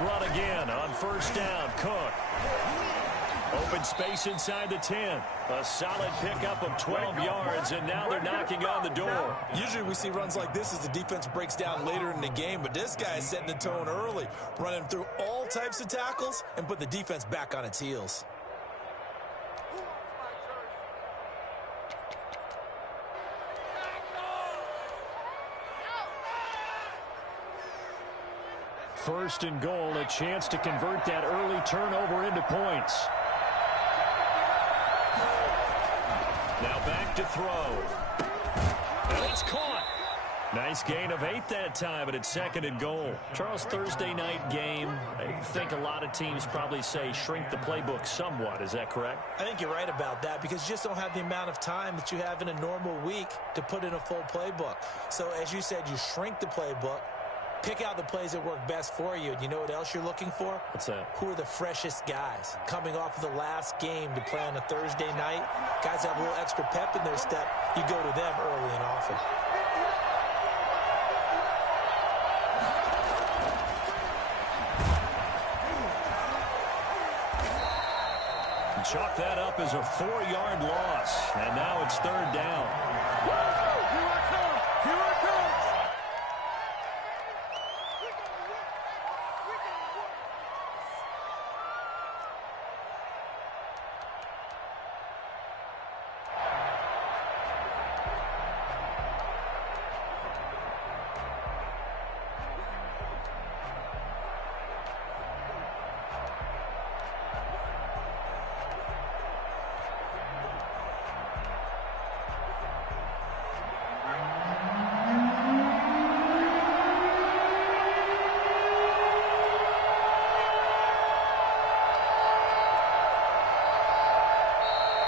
run again on first down. Cook. Open space inside the 10. A solid pickup of 12 yards, and now they're knocking on the door. Usually we see runs like this as the defense breaks down later in the game, but this guy is setting the tone early, running through all types of tackles and put the defense back on its heels. First and goal, a chance to convert that early turnover into points. Now back to throw. And it's caught. Nice gain of 8 that time, but it's second and goal. Charles, Thursday night game, I think a lot of teams probably say shrink the playbook somewhat. Is that correct? I think you're right about that because you just don't have the amount of time that you have in a normal week to put in a full playbook. So as you said, you shrink the playbook. Pick out the plays that work best for you. And you know what else you're looking for? What's that? Who are the freshest guys? Coming off of the last game to play on a Thursday night, guys have a little extra pep in their step. You go to them early and often. Chalk that up as a 4-yard loss. And now it's third down. Here I come! Here I come!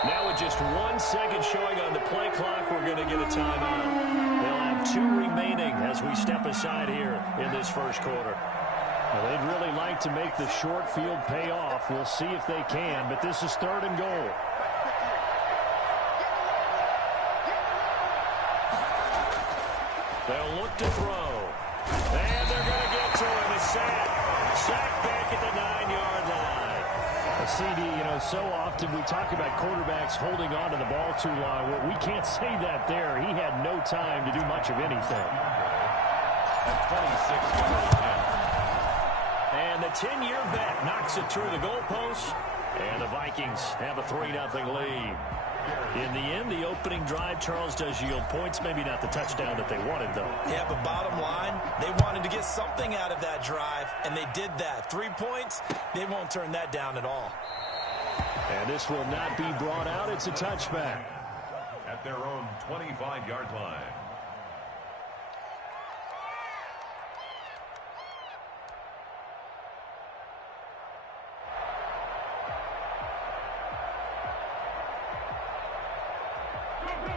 Now with just 1 second showing on the play clock, we're going to get a timeout. They'll have 2 remaining as we step aside here in this first quarter. Well, they'd really like to make the short field pay off. We'll see if they can, but this is third and goal. They'll look to throw. And they're going to get to him. A sack. Sack back at the 9-yard line. CD, you know, so often we talk about quarterbacks holding on to the ball too long. Well, we can't say that there. He had no time to do much of anything. At 26 yards. And the 10-year vet knocks it through the goalpost. And the Vikings have a 3-0 lead. In the end, the opening drive, Charles, does yield points. Maybe not the touchdown that they wanted, though. Yeah, but bottom line, they wanted to get something out of that drive, and they did that. 3 points, they won't turn that down at all. And this will not be brought out. It's a touchback. At their own 25-yard line.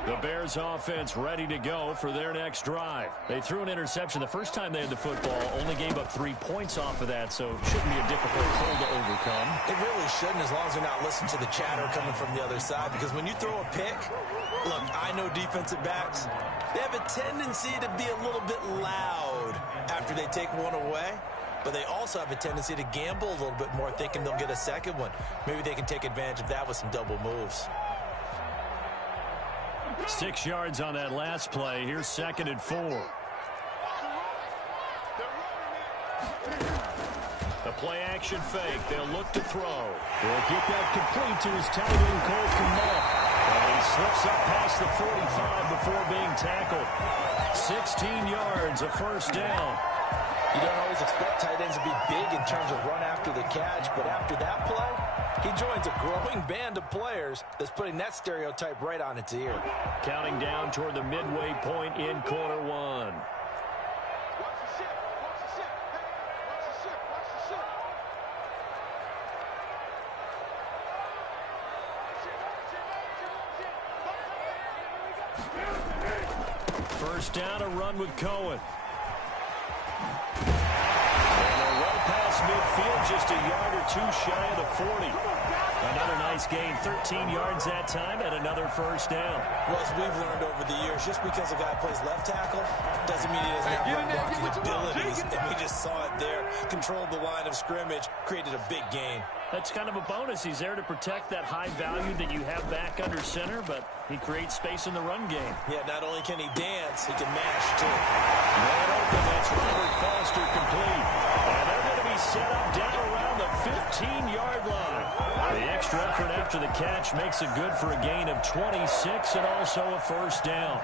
The Bears offense ready to go for their next drive. They threw an interception the first time they had the football, only gave up 3 points off of that, so it shouldn't be a difficult hole to overcome. It really shouldn't, as long as you're not listening to the chatter coming from the other side, because when you throw a pick, look, I know defensive backs, they have a tendency to be a little bit loud after they take one away, but they also have a tendency to gamble a little bit more, thinking they'll get a second one. Maybe they can take advantage of that with some double moves. 6 yards on that last play. Here's second and 4. The play action fake. They'll look to throw. They'll get that complete to his tight end, Cole Kmet. And he slips up past the 45 before being tackled. 16 yards, a first down. You don't always expect tight ends to be big in terms of run after the catch, but after that play, he joins a growing band of players that's putting that stereotype right on its ear. Counting down toward the midway point in quarter one. First down, a run with Cohen. Midfield just a yard or 2 shy of the 40. Another nice gain, 13 yards that time, and another first down. Well, as we've learned over the years, players, just because a guy plays left tackle doesn't mean he doesn't have run blocking abilities. And we just saw it there. Controlled the line of scrimmage, created a big gain. That's kind of a bonus. He's there to protect that high value that you have back under center, but he creates space in the run game. Yeah, not only can he dance, he can mash, too. Man open, that's Robert Foster complete. And they're going to be set up down around the 15-yard line. The extra effort after the catch makes it good for a gain of 26 and also a first down.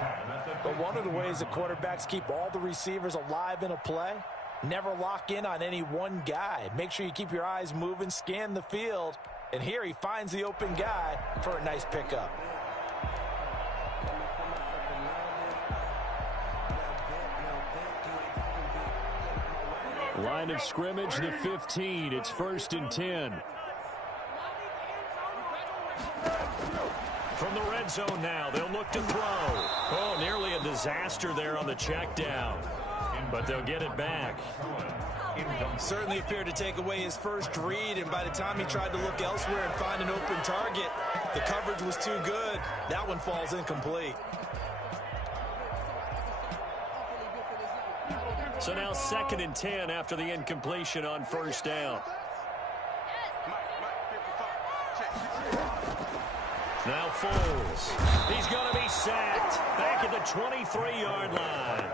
But one of the ways that quarterbacks keep all the receivers alive in a play, never lock in on any one guy. Make sure you keep your eyes moving, scan the field. And here he finds the open guy for a nice pickup. Line of scrimmage, the 15. It's 1st and 10. From the red zone now, they'll look to throw. Oh, nearly a disaster there on the check down. But they'll get it back. Certainly appeared to take away his first read, and by the time he tried to look elsewhere and find an open target, the coverage was too good. That one falls incomplete. So now 2nd and 10 after the incompletion on first down. Now Foles. He's going to be sacked back at the 23-yard line.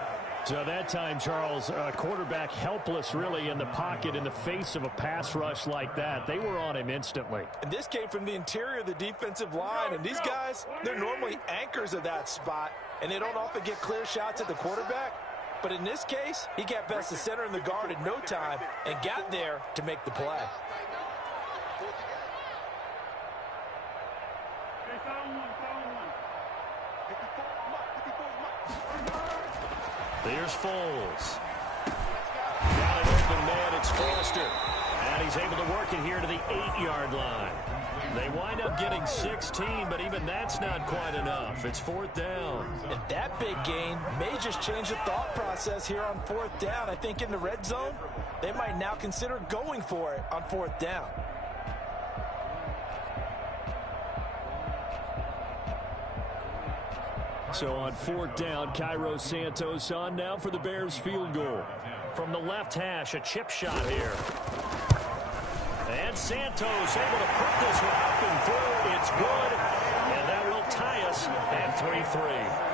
So that time, Charles, quarterback helpless really in the pocket in the face of a pass rush like that. They were on him instantly. And this came from the interior of the defensive line. And these guys, they're normally anchors of that spot. And they don't often get clear shots at the quarterback. But in this case, he got past the center and the guard in no time and got there to make the play. There's Foles. Got an open man, it's Foster. And he's able to work it here to the 8-yard line. They wind up getting 16, but even that's not quite enough. It's 4th down. And that big gain may just change the thought process here on 4th down. I think in the red zone, they might now consider going for it on 4th down. So on 4th down, Cairo Santos on now for the Bears field goal. From the left hash, a chip shot here. And Santos able to put this one up and through. It's good. And that will tie us at 3-3.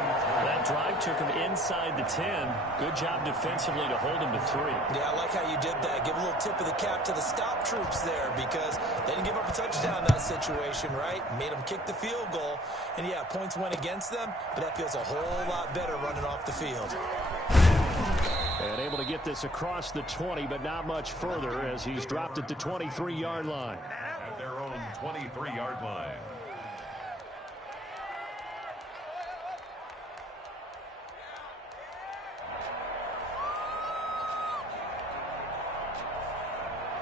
That drive took him inside the 10. Good job defensively to hold him to 3. Yeah, I like how you did that. Give a little tip of the cap to the stop troops there because they didn't give up a touchdown in that situation, right? Made them kick the field goal. And, yeah, points went against them, but that feels a whole lot better running off the field. And able to get this across the 20, but not much further as he's dropped at the 23-yard line. At their own 23-yard line.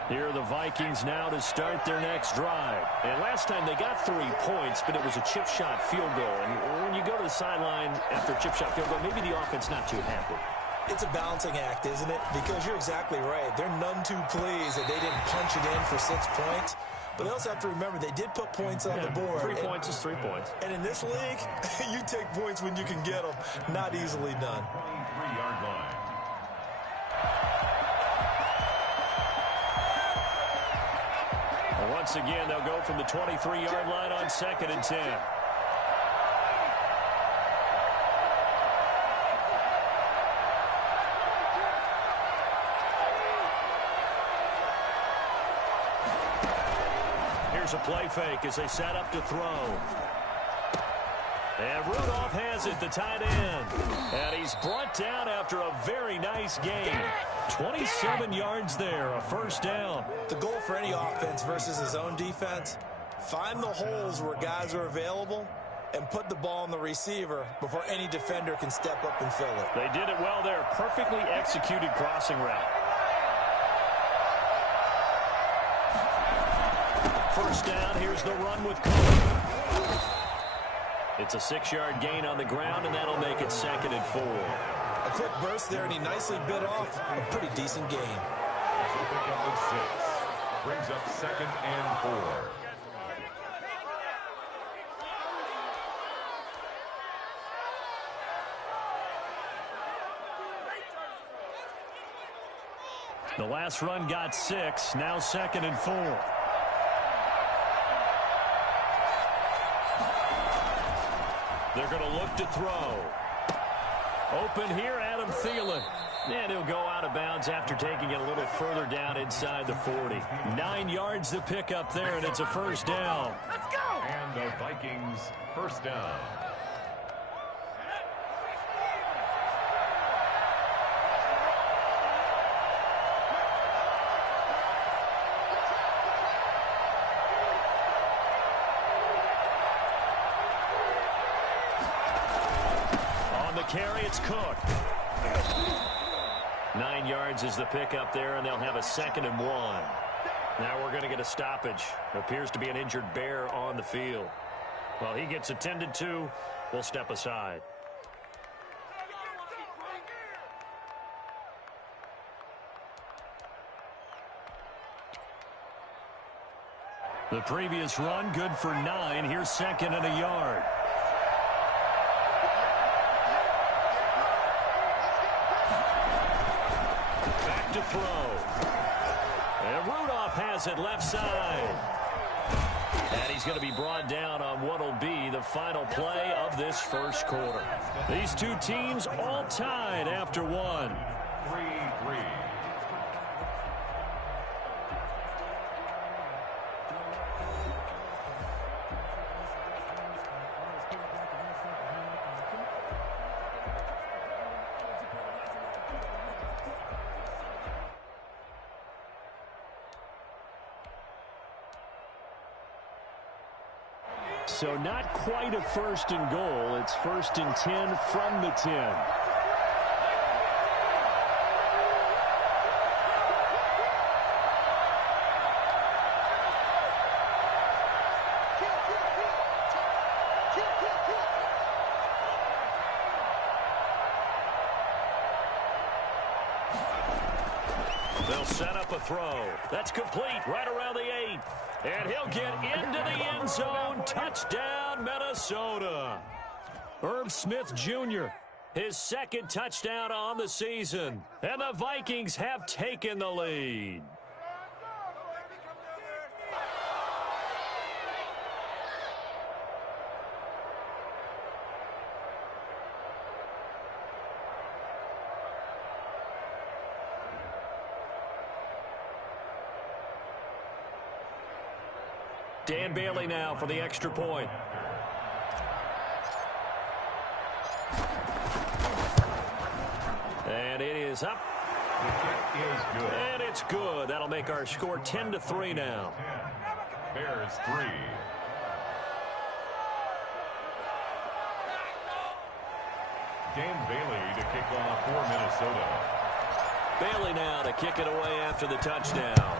Here are the Vikings now to start their next drive. And last time they got 3 points, but it was a chip shot field goal. And when you go to the sideline after a chip shot field goal, maybe the offense not too happy. It's a balancing act, isn't it? Because you're exactly right. They're none too pleased that they didn't punch it in for 6 points. But they also have to remember they did put points on the board. 3 points is 3 points. And in this league, you take points when you can get them. Not easily done. 23-yard line. Once again, they'll go from the 23-yard line on 2nd and 10. Here's a play fake as they set up to throw. And Rudolph has it, the tight end. And he's brought down after a very nice game. 27 yards there, a first down. The goal for any offense versus his own defense, find the holes where guys are available and put the ball on the receiver before any defender can step up and fill it. They did it well there. Perfectly executed crossing route. First down, here's the run with Cole. It's a 6-yard gain on the ground, and that'll make it 2nd and 4. A quick burst there, and he nicely bit off a pretty decent gain. Pick up with 6. Brings up 2nd and 4. The last run got 6. Now 2nd and 4. They're going to look to throw. Open here, Adam Thielen. And he'll go out of bounds after taking it a little further down inside the 40. 9 yards to pick up there, and it's a first down. Let's go! And the Vikings first down. On the carry, it's Cook. 9 yards is the pickup there, and they'll have a 2nd and 1. Now we're going to get a stoppage. Appears to be an injured Bear on the field. Well, he gets attended to. We'll step aside. The previous run, good for 9. Here's 2nd and a yard. Back to throw. And Rudolph has it left side. And he's going to be brought down on what will be the final play of this first quarter. These two teams all tied after one. 3-3. So not quite a 1st and goal. It's 1st and 10 from the 10. They'll set up a throw. That's complete right around the 8. And he'll get into the end zone. Touchdown, Minnesota. Irv Smith Jr., his 2nd touchdown on the season. And the Vikings have taken the lead. Dan Bailey now for the extra point. And it is up. It is good. And it's good. That'll make our score 10-3 now. 10. Bears 3. Dan Bailey to kick off for Minnesota. Bailey now to kick it away after the touchdown.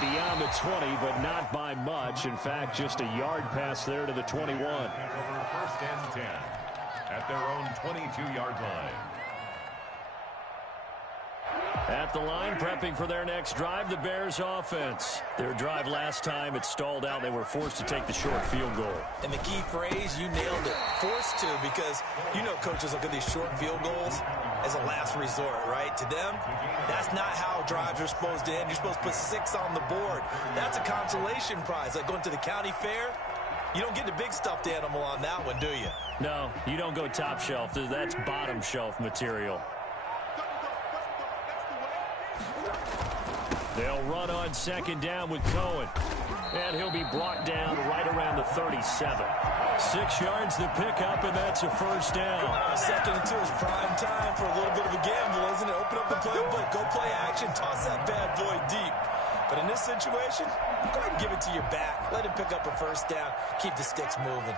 Beyond the 20, but not by much. In fact, just a yard pass there to the 21. 1st and 10 at their own 22-yard line. At the line, prepping for their next drive, the Bears offense. Their drive last time, it stalled out. They were forced to take the short field goal. And the key phrase, you nailed it. Forced to, because you know coaches look at these short field goals as a last resort, right? To them, that's not how drives are supposed to end. You're supposed to put 6 on the board. That's a consolation prize, like going to the county fair. You don't get the big stuffed animal on that one, do you? No, you don't go top shelf. That's bottom shelf material. They'll run on 2nd down with Cohen. And he'll be brought down right around the 37. 6 yards to pick up, and that's a first down. 2nd and 2 is prime time for a little bit of a gamble, isn't it? Open up the playbook, go play action, toss that bad boy deep. But in this situation, go ahead and give it to your back. Let him pick up a first down, keep the sticks moving.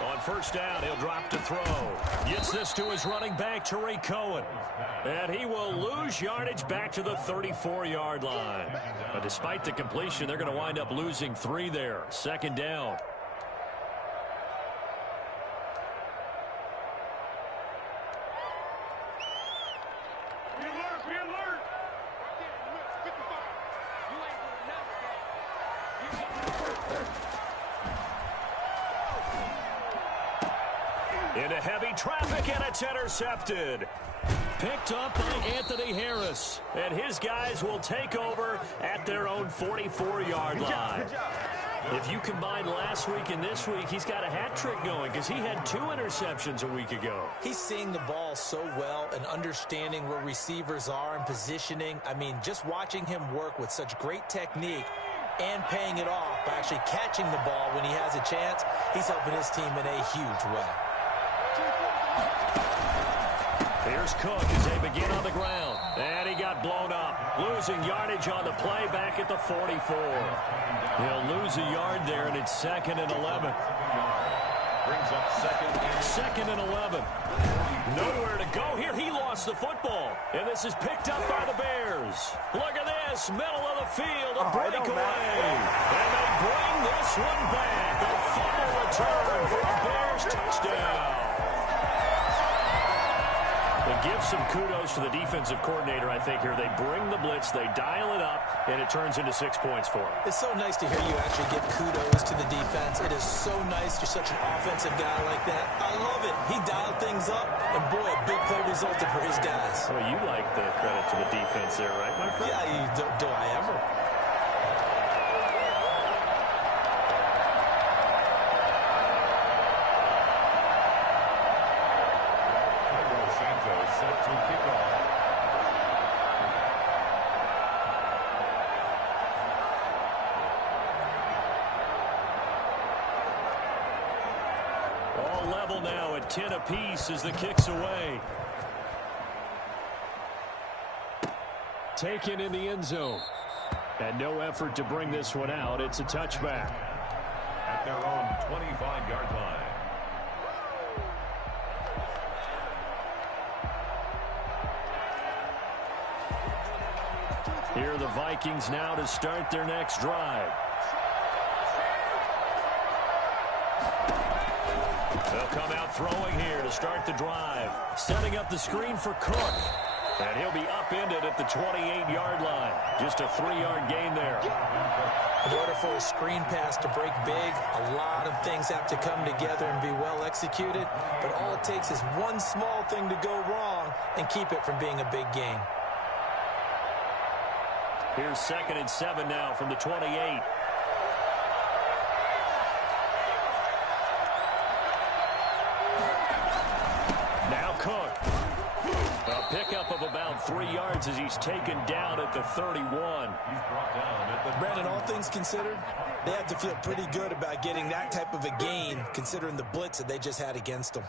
On 1st down, he'll drop to throw. Gets this to his running back, Tariq Cohen. And he will lose yardage back to the 34-yard line. But despite the completion, they're going to wind up losing 3 there. 2nd down. heavy traffic, and it's intercepted. Picked up by Anthony Harris. And his guys will take over at their own 44-yard line. If you combine last week and this week, he's got a hat trick going because he had 2 interceptions a week ago. He's seeing the ball so well and understanding where receivers are and positioning. I mean, just watching him work with such great technique and paying it off by actually catching the ball when he has a chance, he's helping his team in a huge way. Here's Cook as they begin on the ground. And he got blown up. Losing yardage on the play back at the 44. He'll lose a yard there, and it's 2nd and 11. Brings up second and 11. Nowhere to go here. He lost the football. And this is picked up by the Bears. Look at this. Middle of the field. A breakaway. And they bring this one back. A fumble return for a Bears touchdown. And give some kudos to the defensive coordinator, I think, here. They bring the blitz, they dial it up, and it turns into 6 points for them. It's so nice to hear you actually give kudos to the defense. It is so nice you're such an offensive guy like that. I love it. He dialed things up, and boy, a big play resulted for his guys. Well, you like the credit to the defense there, right, my friend? Yeah, do I ever? set to kick off. All level now at 10 apiece as the kick's away. Taken in the end zone. And no effort to bring this one out. It's a touchback. At their own 25-yard line. Here are the Vikings now to start their next drive. They'll come out throwing here to start the drive. Setting up the screen for Cook. And he'll be upended at the 28-yard line. Just a 3-yard gain there. In order for a screen pass to break big, a lot of things have to come together and be well executed. But all it takes is one small thing to go wrong and keep it from being a big gain. Here's 2nd and 7 now from the 28. Now Cook. A pickup of about 3 yards as he's taken down at the 31. He's brought down at the Brandon, all things considered, they have to feel pretty good about getting that type of a gain, considering the blitz that they just had against them.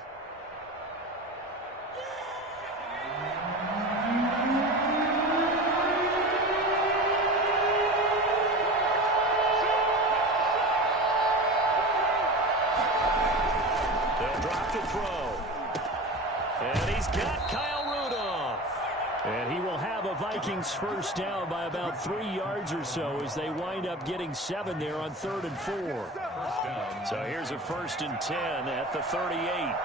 They'll drop to throw. And he's got Kyle Rudolph. And he will have a Vikings first down by about 3 yards or so as they wind up getting 7 there on 3rd and 4. So here's a 1st and 10 at the 38.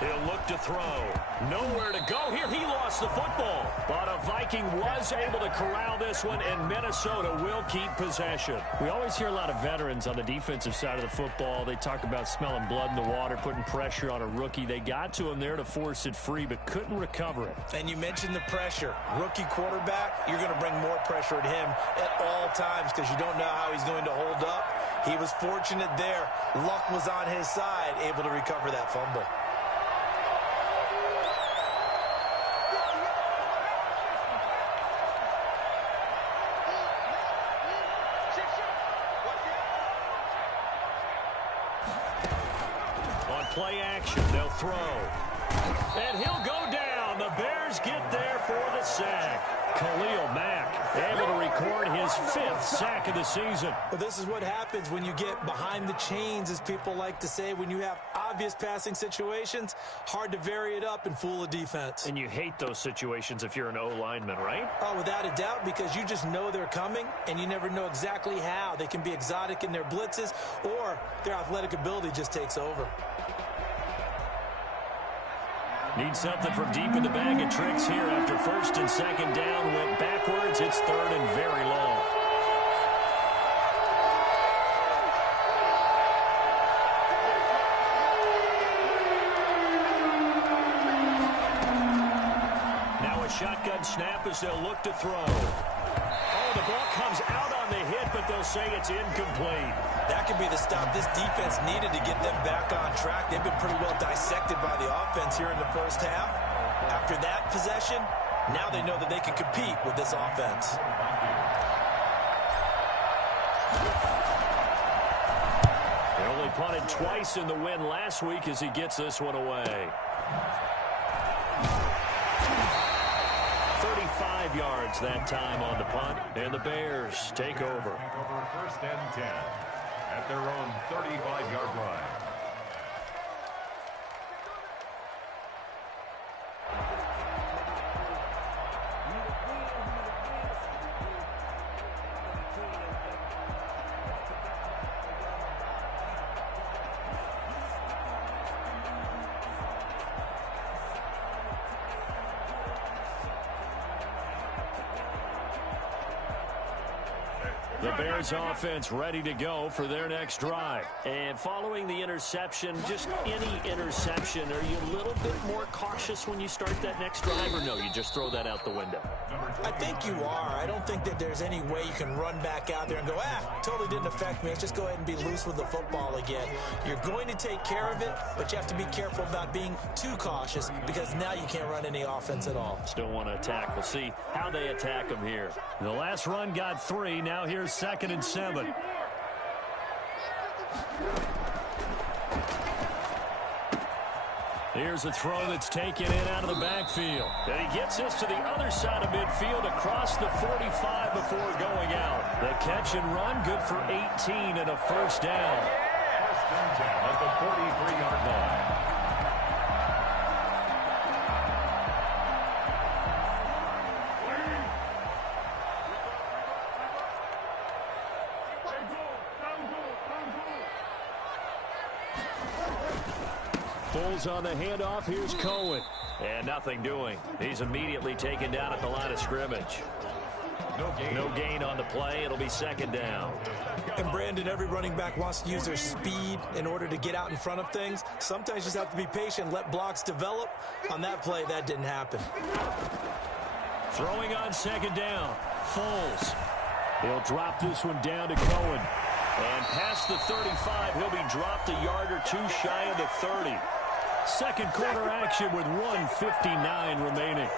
He'll look to throw. Nowhere to go here. He lost the football. But a Viking was able to corral this one, and Minnesota will keep possession. We always hear a lot of veterans on the defensive side of the football. They talk about smelling blood in the water, putting pressure on a rookie. They got to him there to force it free, but couldn't recover it. And you mentioned the pressure. Rookie quarterback, you're going to bring more pressure at him at all times because you don't know how he's going to hold up. He was fortunate there. Luck was on his side, able to recover that fumble. Play action, they'll throw. And he'll go down. The Bears get there for the sack. Khalil Mack able to record his 5th sack of the season. Well, this is what happens when you get behind the chains, as people like to say. When you have obvious passing situations, hard to vary it up and fool a defense. And you hate those situations if you're an O-lineman, right? Oh, without a doubt, because you just know they're coming, and you never know exactly how. They can be exotic in their blitzes, or their athletic ability just takes over. Need something from deep in the bag of tricks here after first and second down went backwards. It's third and very long. Now a shotgun snap as they'll look to throw. Oh, the ball comes out on the hit, but they'll say it's incomplete. That could be the stop this defense needed to get them back on track. They've been pretty well dissected by the offense here in the first half. After that possession, now they know that they can compete with this offense. They only punted twice in the win last week as he gets this one away. 35 yards that time on the punt, and the Bears take over. First and 10 at their own 35-yard line. The Bears offense ready to go for their next drive. And following the interception, just any interception, are you a little bit more cautious when you start that next drive, or no, you just throw that out the window? I think you are. I don't think that there's any way you can run back out there and go, totally didn't affect me. Let's just go ahead and be loose with the football again. You're going to take care of it, but you have to be careful about being too cautious because now you can't run any offense at all. Still want to attack. We'll see how they attack them here. The last run got 3. Now here's 2nd and 7. Here's a throw that's taken in out of the backfield. And he gets this to the other side of midfield across the 45 before going out. The catch and run good for 18 and a first down. First and 10 at the 43-yard line. Foles on the handoff. Here's Cohen. And nothing doing. He's immediately taken down at the line of scrimmage. No gain on the play. It'll be 2nd down. And Brandon, every running back wants to use their speed in order to get out in front of things. Sometimes you just have to be patient, let blocks develop. On that play, that didn't happen. Throwing on 2nd down. Foles. He'll drop this one down to Cohen. And past the 35, he'll be dropped a yard or 2 shy of the 30. Second quarter action with 1:59 remaining.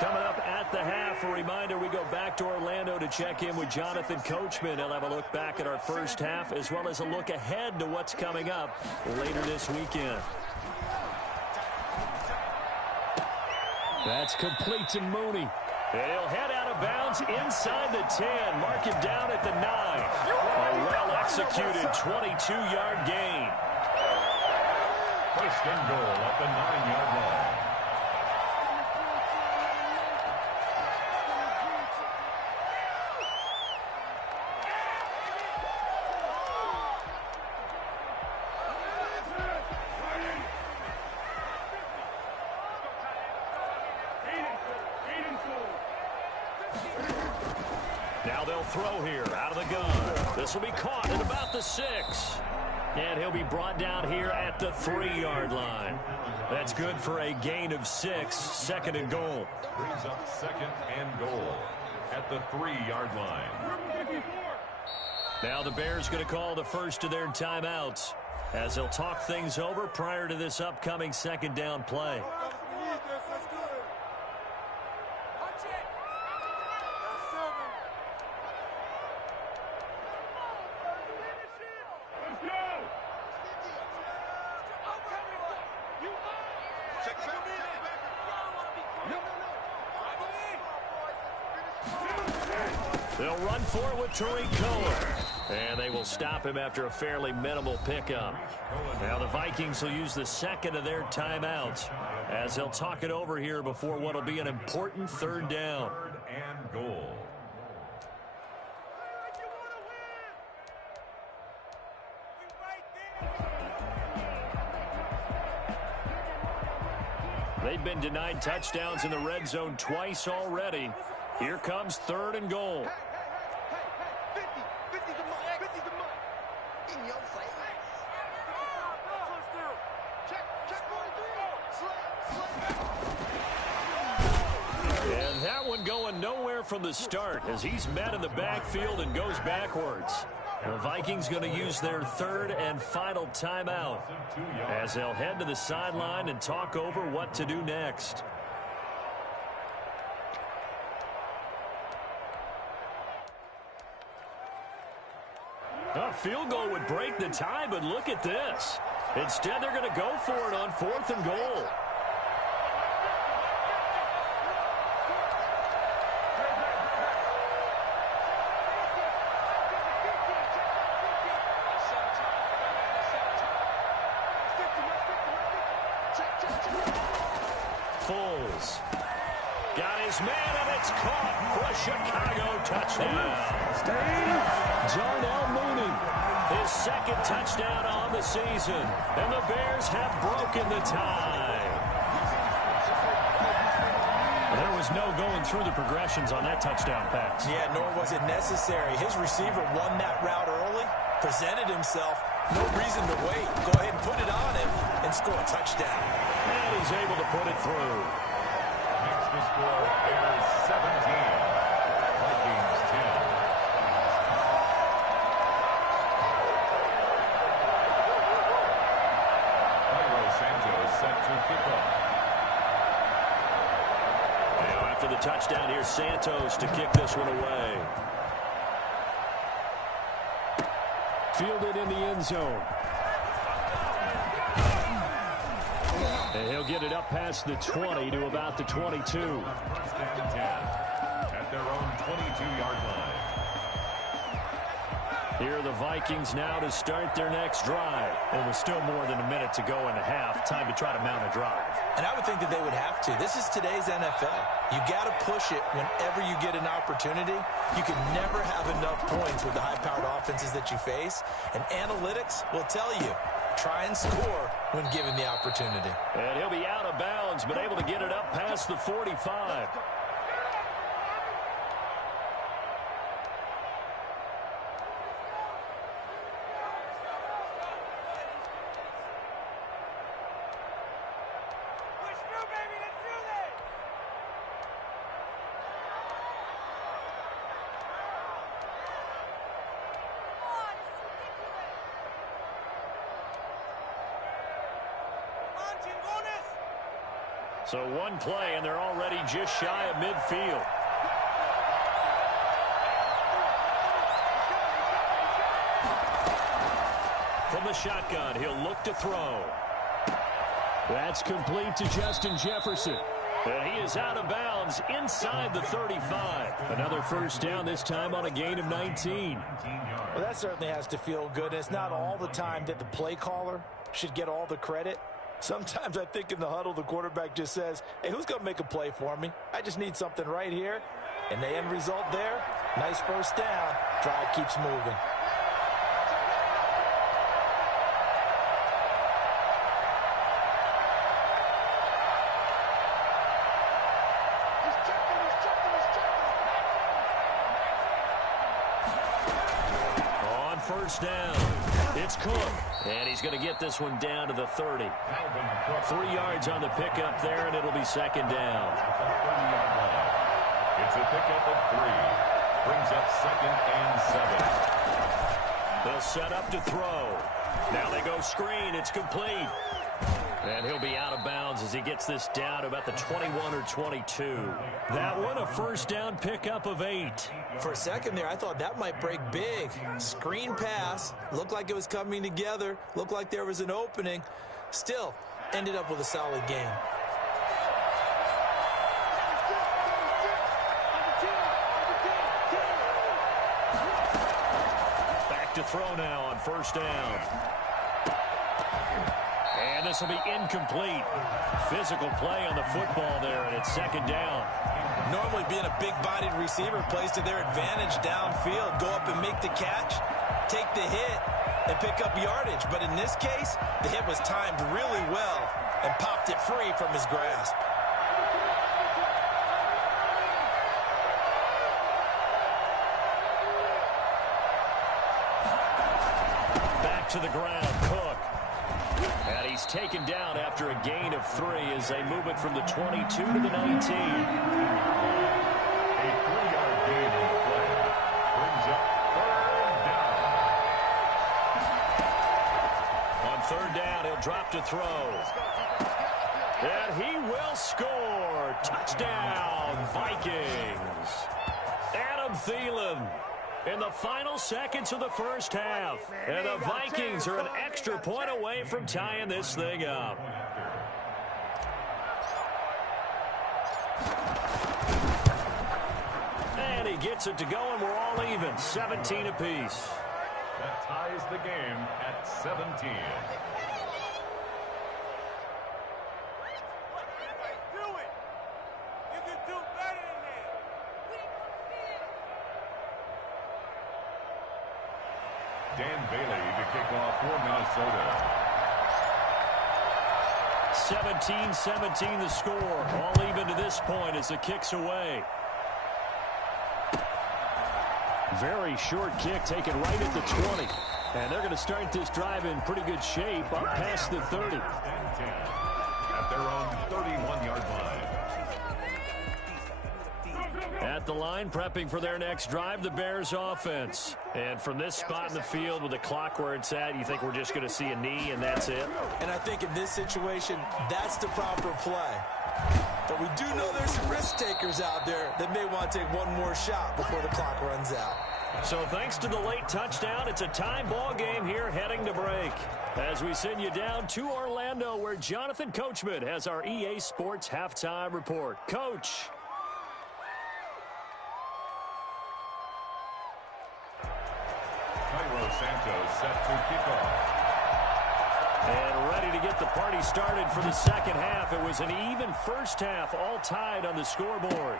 Coming up at the half, a reminder, we go back to Orlando to check in with Jonathan Coachman. He'll have a look back at our first half as well as a look ahead to what's coming up later this weekend. That's complete to Mooney. And he'll head out of bounds inside the 10. Mark him down at the 9. A well-executed 22-yard gain. First and goal at the 9-yard line. Now they'll throw here out of the gun. This will be caught at about the 6. And he'll be brought down here at the 3-yard line. That's good for a gain of 6. 2nd and goal. Brings up 2nd and goal at the 3-yard line. Now the Bears going to call the first of their timeouts as they'll talk things over prior to this upcoming 2nd down play. They'll run for it with Tariq Cohen. And they will stop him after a fairly minimal pickup. Now the Vikings will use the 2nd of their timeouts as they'll talk it over here before what will be an important 3rd down. 3rd and goal. They've been denied touchdowns in the red zone twice already. Here comes 3rd and goal. And that one going nowhere from the start as he's met in the backfield and goes backwards. The Vikings going to use their 3rd and final timeout as they'll head to the sideline and talk over what to do next. A field goal would break the tie, but look at this. Instead, they're going to go for it on 4th and goal. Foles got his man, and it's caught for a Chicago touchdown. Darnell Mooney, his 2nd touchdown on the season, and the Bears have broken the tie. There was no going through the progressions on that touchdown pass. Yeah, nor was it necessary. His receiver won that route early, presented himself, no reason to wait. Go ahead and put it on him and score a touchdown. And he's able to put it through. Makes the score Bears 17, Vikings 10. Santos set to kick off. Now after the touchdown, here's Santos to kick this one away. Fielded in the end zone. And he'll get it up past the 20 to about the 22. 1st and 10 at their own 22-yard line. Here are the Vikings now to start their next drive. And with still more than a minute to go in a half, time to try to mount a drive. And I would think that they would have to. This is today's NFL. You got to push it whenever you get an opportunity. You can never have enough points with the high-powered offenses that you face. And analytics will tell you, try and score when given the opportunity. And he'll be out of bounds, but able to get it up past the 45. So one play, and they're already just shy of midfield. From the shotgun, he'll look to throw. That's complete to Justin Jefferson. And he is out of bounds inside the 35. Another first down, this time on a gain of 19. Well, that certainly has to feel good. It's not all the time that the play caller should get all the credit. Sometimes I think in the huddle, the quarterback just says, hey, who's going to make a play for me? I just need something right here. And the end result there, nice first down. Drive keeps moving. On first down, it's Cook. And he's going to get this one down to the 30. 3 yards on the pickup there, and it'll be second down. It's a pickup of 3. Brings up 2nd and 7. They'll set up to throw. Now they go screen. It's complete. And he'll be out of bounds as he gets this down to about the 21 or 22. That one, a first down pickup of 8. For a second there, I thought that might break big. Screen pass. Looked like it was coming together. Looked like there was an opening. Still, ended up with a solid game. Back to throw now on first down. And this will be incomplete. Physical play on the football there, and it's second down. Normally being a big-bodied receiver plays to their advantage downfield. Go up and make the catch, take the hit, and pick up yardage. But in this case, the hit was timed really well, and popped it free from his grasp. Back to the ground, Cook. And he's taken down after a gain of 3 as they move it from the 22 to the 19. A 3-yard gain in play brings up 3rd down. On 3rd down, he'll drop to throw. And he will score. Touchdown, Vikings. Adam Thielen in the final seconds of the first half. And the Vikings are an extra point away from tying this thing up. And he gets it to go, and we're all even, 17 apiece. That ties the game at 17. Dan Bailey to kick off for Minnesota. 17-17 the score. All even to this point as the kick's away. Very short kick taken right at the 20. And they're going to start this drive in pretty good shape up past the 30. At their own 31-yard line. At the line, prepping for their next drive, the Bears offense. And from this spot in the field with the clock where it's at, you think we're just going to see a knee and that's it? And I think in this situation, that's the proper play. But we do know there's some risk takers out there that may want to take one more shot before the clock runs out. So thanks to the late touchdown, it's a time ball game here heading to break. As we send you down to Orlando, where Jonathan Coachman has our EA Sports halftime report. Coach. Cairo Santos set to kick off. And ready to get the party started for the second half. It was an even first half, all tied on the scoreboard.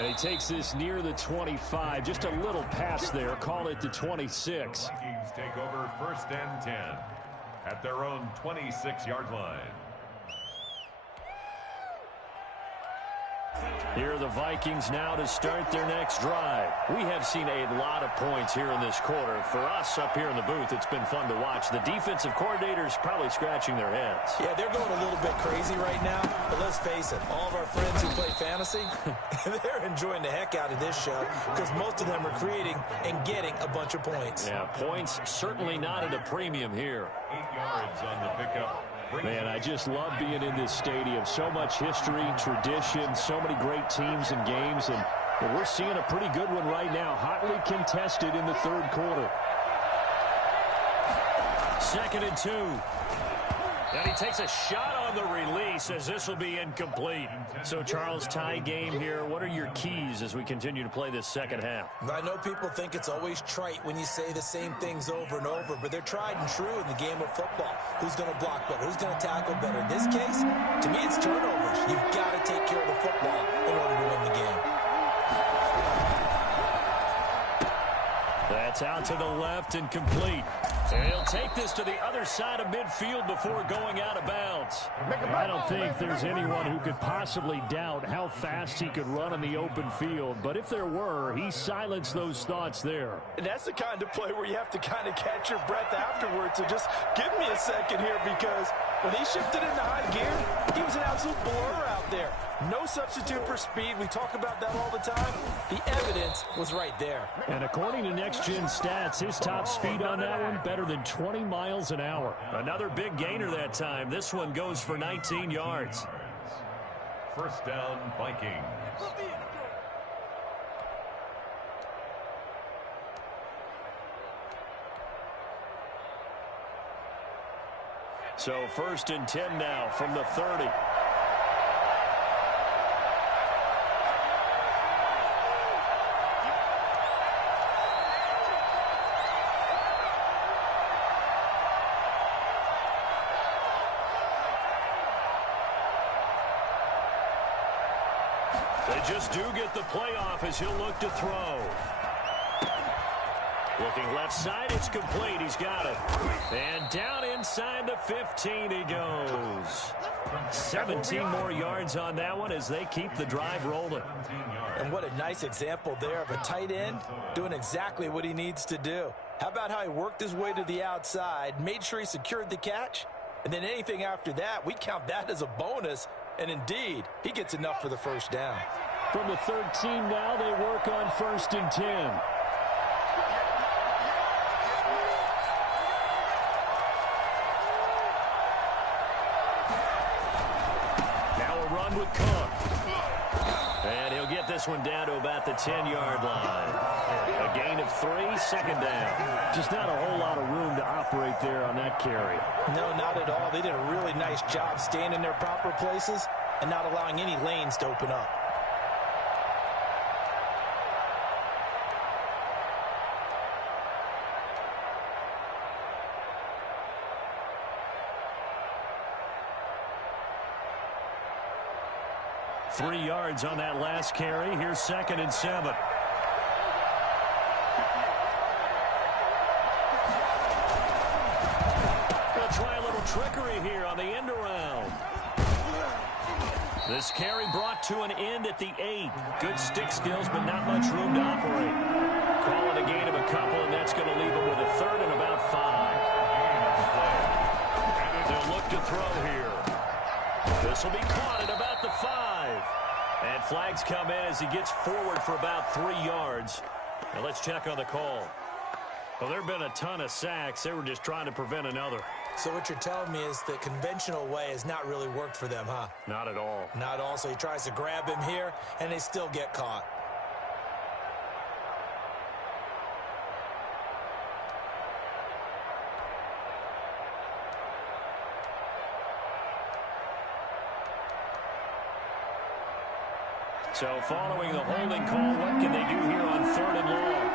And he takes this near the 25, just a little pass there, call it the 26. Vikings take over 1st and 10 at their own 26-yard line. Here are the Vikings now to start their next drive. We have seen a lot of points here in this quarter. For us up here in the booth, it's been fun to watch. The defensive coordinators probably scratching their heads. Yeah, they're going a little bit crazy right now. But let's face it, all of our friends who play fantasy, they're enjoying the heck out of this show because most of them are creating and getting a bunch of points. Yeah, points certainly not at a premium here. 8 yards on the pickup. Man, I just love being in this stadium. So much history, tradition, so many great teams and games, and we're seeing a pretty good one right now, hotly contested in the third quarter. 2nd and 2. And he takes a shot on the release as this will be incomplete. So, Charles, tie game here. What are your keys as we continue to play this second half? I know people think it's always trite when you say the same things over and over, but they're tried and true in the game of football. Who's going to block better? Who's going to tackle better? In this case, to me, it's turnovers. You've got to take care of the football in order to win the game. That's out to the left and complete. And he'll take this to the other side of midfield before going out of bounds. I don't think there's anyone who could possibly doubt how fast he could run in the open field. But if there were, he silenced those thoughts there. And that's the kind of play where you have to kind of catch your breath afterwards. So just give me a second here, because when he shifted into high gear, he was an absolute blur out there. No substitute for speed. We talk about that all the time. The evidence was right there. And according to Next Gen Stats, his top speed on that one, better than 20 miles an hour. Another big gainer that time. This one goes for 19 yards. 1st down, Vikings. So 1st and 10 now from the 30. They just do get the playoff as he'll look to throw. Looking left side, it's complete. He's got it. And down inside the 15 he goes. 17 more yards on that one as they keep the drive rolling. And what a nice example there of a tight end doing exactly what he needs to do. How about how he worked his way to the outside, made sure he secured the catch, and then anything after that, we count that as a bonus. And indeed, he gets enough for the first down. From the 13 now, they work on 1st and 10. With Cook. And he'll get this one down to about the 10-yard line. A gain of 3, 2nd down. Just not a whole lot of room to operate there on that carry. No, not at all. They did a really nice job staying in their proper places and not allowing any lanes to open up. Three yards on that last carry. Here's 2nd and 7. They'll try a little trickery here on the end around. This carry brought to an end at the 8. Good stick skills, but not much room to operate. Calling a gain of a couple, and that's going to leave them with a 3rd and about 5. They'll look to throw here. This will be caught at about the 5. And flags come in as he gets forward for about 3 yards. Now let's check on the call. Well, there have been a ton of sacks. They were just trying to prevent another. So what you're telling me is the conventional way has not really worked for them, huh? Not at all. Not at all. So he tries to grab him here, and they still get caught. So following the holding call, what can they do here on 3rd and long?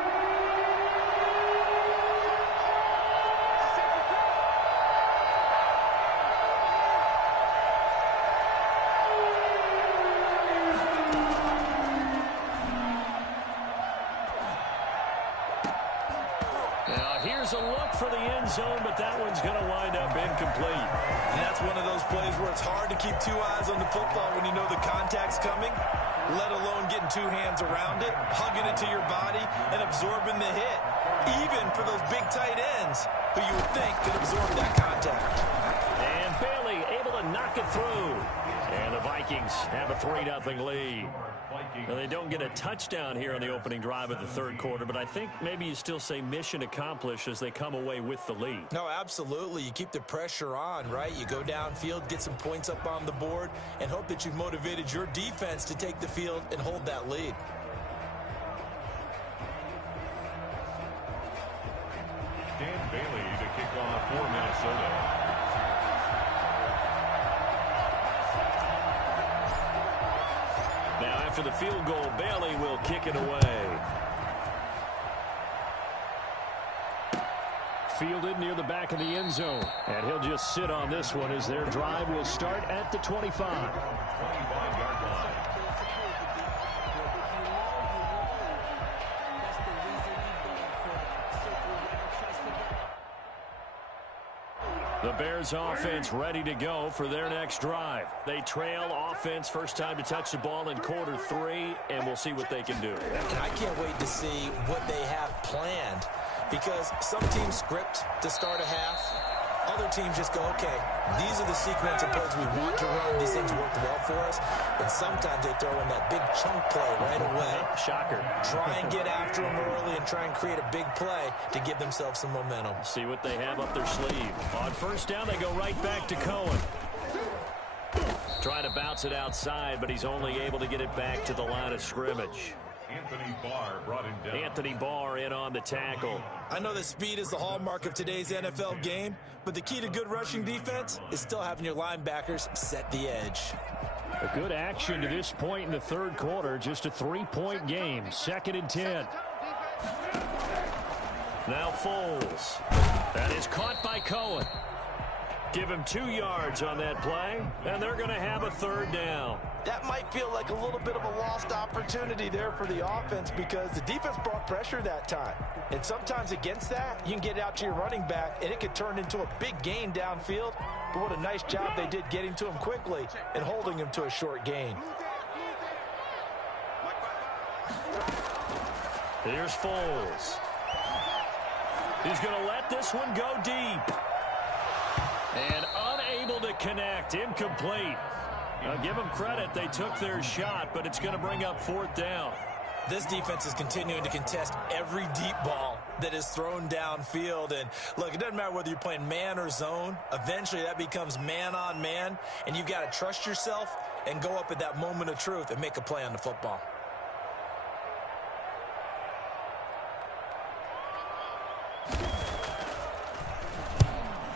Now here's a look for the end zone, but that one's going to wind up incomplete. And that's one of those plays where it's hard to keep 2 eyes on the football when you know the contact's coming, let alone getting 2 hands around it, hugging it to your body, and absorbing the hit. Even for those big tight ends who you would think could absorb that contact. And Bailey able to knock it through. And the Vikings have a 3-0 lead. Now, they don't get a touchdown here on the opening drive of the 3rd quarter, but I think maybe you still say mission accomplished as they come away with the lead. No, absolutely. You keep the pressure on, right? You go downfield, get some points up on the board, and hope that you've motivated your defense to take the field and hold that lead. Dan Bailey to kick off for Minnesota. Now, after the field goal, Bailey will kick it away. Fielded near the back of the end zone. And he'll just sit on this one as their drive will start at the 25. 25-yard line. The Bears offense ready to go for their next drive. They trail offense, first time to touch the ball in quarter 3, and we'll see what they can do. And I can't wait to see what they have planned, because some teams script to start a half. Other teams just go, okay, these are the sequence of plays we want to run. These things worked well for us. And sometimes they throw in that big chunk play right away. Shocker. Try and get after them early and try and create a big play to give themselves some momentum. See what they have up their sleeve. On first down, they go right back to Cohen. Trying to bounce it outside, but he's only able to get it back to the line of scrimmage. Anthony Barr brought him down. Anthony Barr in on the tackle. I know that speed is the hallmark of today's NFL game, but the key to good rushing defense is still having your linebackers set the edge. A good action to this point in the 3rd quarter. Just a 3-point game. 2nd and 10. Now Foles. That is caught by Cohen. Give him 2 yards on that play, and they're going to have a third down. That might feel like a little bit of a lost opportunity there for the offense because the defense brought pressure that time. And sometimes against that, you can get out to your running back, and it could turn into a big gain downfield. But what a nice job they did getting to him quickly and holding him to a short gain. Here's Foles. He's going to let this one go deep. And unable to connect. Incomplete. Now, give them credit. They took their shot, but it's going to bring up 4th down. This defense is continuing to contest every deep ball that is thrown downfield. And, look, it doesn't matter whether you're playing man or zone. Eventually, that becomes man on man. And you've got to trust yourself and go up at that moment of truth and make a play on the football.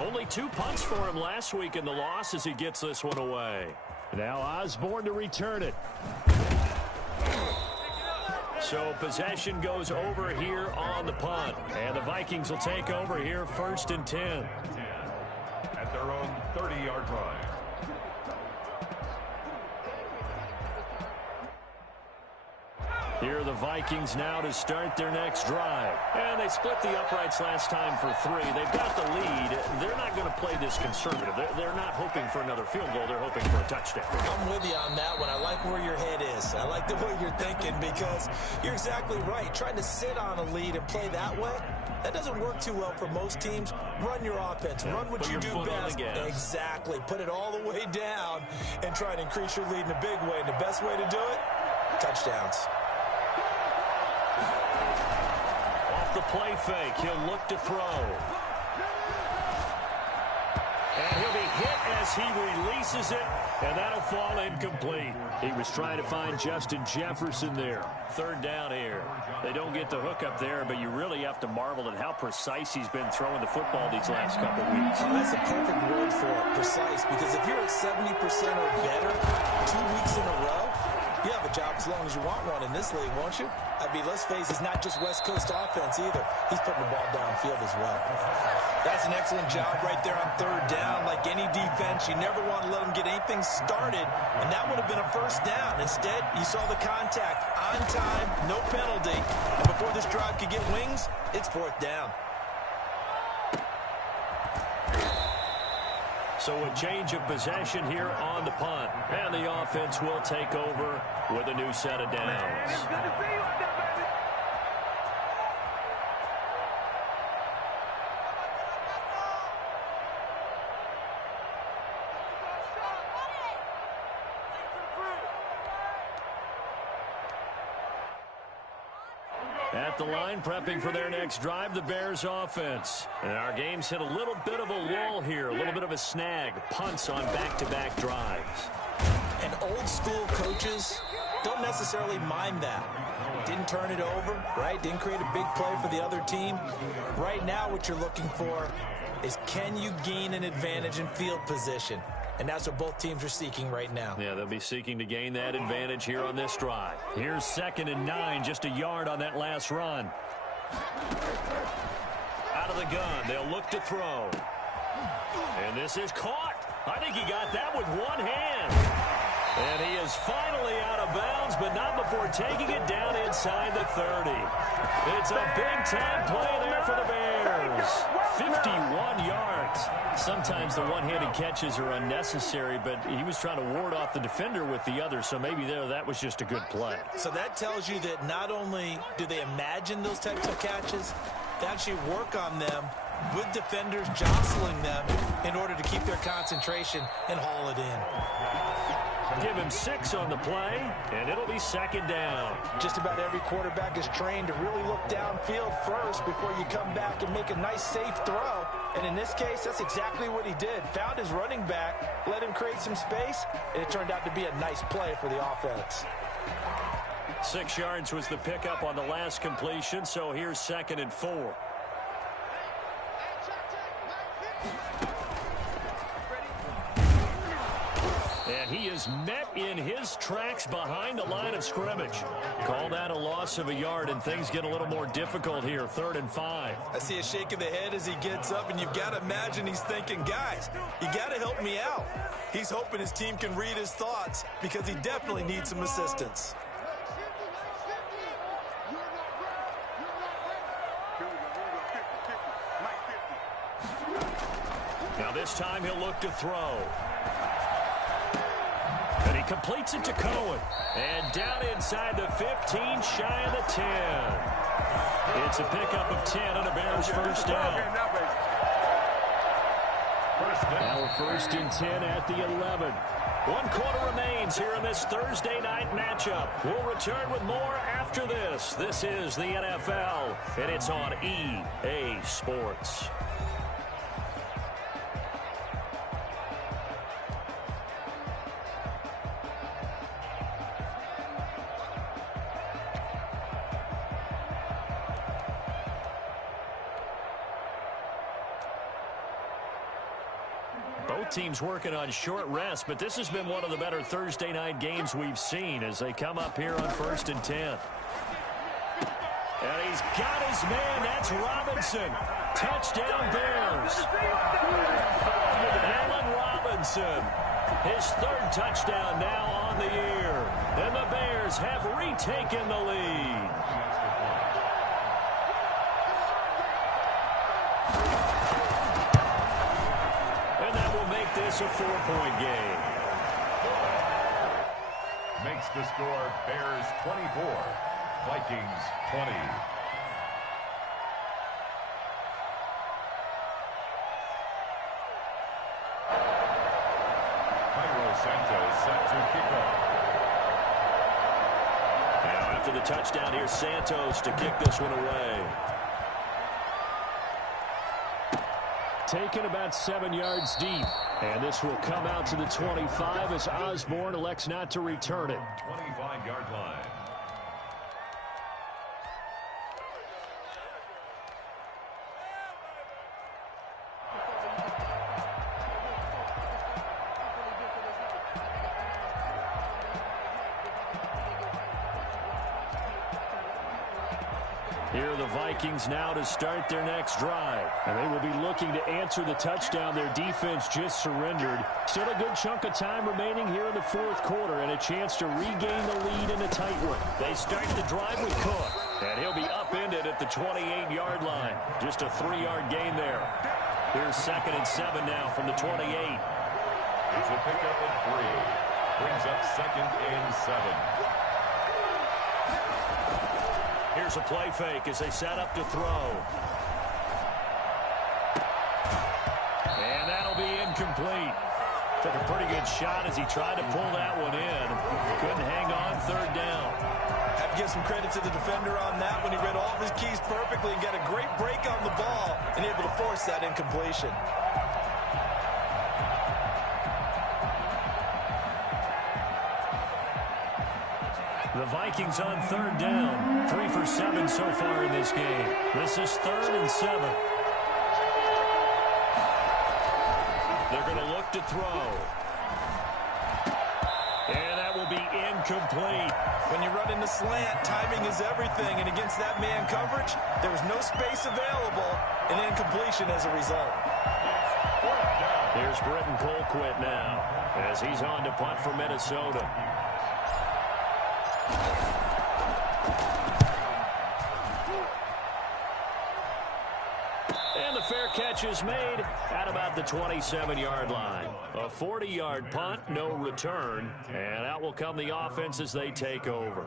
Only 2 punts for him last week in the loss as he gets this one away. Now Osborne to return it. So possession goes over here on the punt. And the Vikings will take over here 1st and 10. At their own 30-yard line. Here are the Vikings now to start their next drive. And they split the uprights last time for 3. They've got the lead. They're not going to play this conservative. They're not hoping for another field goal. They're hoping for a touchdown. I'm with you on that one. I like where your head is. I like the way you're thinking because you're exactly right. Trying to sit on a lead and play that way, that doesn't work too well for most teams. Run your offense. Run what you do best. Exactly. Put it all the way down and try to increase your lead in a big way. And the best way to do it, touchdowns. Off the play fake, he'll look to throw. And he'll be hit as he releases it, and that'll fall incomplete. He was trying to find Justin Jefferson there. 3rd down here. They don't get the hook up there, but you really have to marvel at how precise he's been throwing the football these last couple weeks. Oh, that's a perfect word for it, precise, because if you're at 70% or better 2 weeks in a row, you have a job as long as you want one in this league, won't you? I mean, let's face it, it's not just West Coast offense either. He's putting the ball downfield as well. That's an excellent job right there on 3rd down. Like any defense, you never want to let them get anything started, and that would have been a 1st down. Instead, you saw the contact on time, no penalty. And before this drive could get wings, it's 4th down. So a change of possession here on the punt. And the offense will take over with a new set of downs. At the line, prepping for their next drive, the Bears offense. And our game's hit a little bit of a lull here, a little bit of a snag. Punts on back-to-back drives. And old-school coaches don't necessarily mind that. Didn't turn it over, right? Didn't create a big play for the other team. Right now, what you're looking for is can you gain an advantage in field position? And that's what both teams are seeking right now. Yeah, they'll be seeking to gain that advantage here on this drive. Here's 2nd and 9, just a yard on that last run. Out of the gun, they'll look to throw. And this is caught. I think he got that with one hand. And he is finally out of bounds, but not before taking it down inside the 30. It's a big-time play there for the Bears. 51 yards. Sometimes the one-handed catches are unnecessary, but he was trying to ward off the defender with the other, so maybe that was just a good play. So that tells you that not only do they imagine those types of catches, they actually work on them with defenders jostling them in order to keep their concentration and haul it in. Give him 6 on the play, and it'll be 2nd down. Just about every quarterback is trained to really look downfield first before you come back and make a nice, safe throw. And in this case, that's exactly what he did. Found his running back, let him create some space, and it turned out to be a nice play for the offense. 6 yards was the pickup on the last completion, so here's 2nd and 4. And And he is met in his tracks behind the line of scrimmage. Call that a loss of a yard, and things get a little more difficult here, 3rd and 5. I see a shake of the head as he gets up, and you've got to imagine he's thinking, guys, you got to help me out. He's hoping his team can read his thoughts because he definitely needs some assistance. Now this time he'll look to throw. And he completes it to Cohen. And down inside the 15, shy of the 10. It's a pickup of 10 and a Bears first down. Now a 1st and 10 at the 11. 1 quarter remains here in this Thursday night matchup. We'll return with more after this. This is the NFL, and it's on EA Sports. Both teams working on short rest, but this has been one of the better Thursday night games we've seen as they come up here on 1st and 10. And he's got his man. That's Robinson. Touchdown Bears. Allen Robinson. His 3rd touchdown now on the year. And the Bears have retaken the lead. This a 4-point game. Makes the score Bears 24, Vikings 20. Santos set to kick off. Now after the touchdown, here's Santos to kick this one away. Taken about 7 yards deep. And this will come out to the 25 as Osborne elects not to return it. 25-yard line. Here are the Vikings now to start their next drive. And they will be looking to answer the touchdown their defense just surrendered. Still a good chunk of time remaining here in the 4th quarter and a chance to regain the lead in a tight one. They start the drive with Cook. And he'll be upended at the 28-yard line. Just a 3-yard gain there. Here's 2nd and 7 now from the 28. It's a pickup of 3. Brings up 2nd and 7. Here's a play fake as they set up to throw. And that'll be incomplete. Took a pretty good shot as he tried to pull that one in. Couldn't hang on 3rd down. Have to give some credit to the defender on that when he read all of his keys perfectly and got a great break on the ball and able to force that incompletion. The Vikings on 3rd down. 3 for 7 so far in this game. This is 3rd and 7. They're going to look to throw. And that will be incomplete. When you run in the slant, timing is everything. And against that man coverage, there was no space available. And incompletion as a result. Here's Britton Colquitt now as he's on to punt for Minnesota. And the fair catch is made at about the 27-yard line. A 40-yard punt, no return. And out will come the offense as they take over.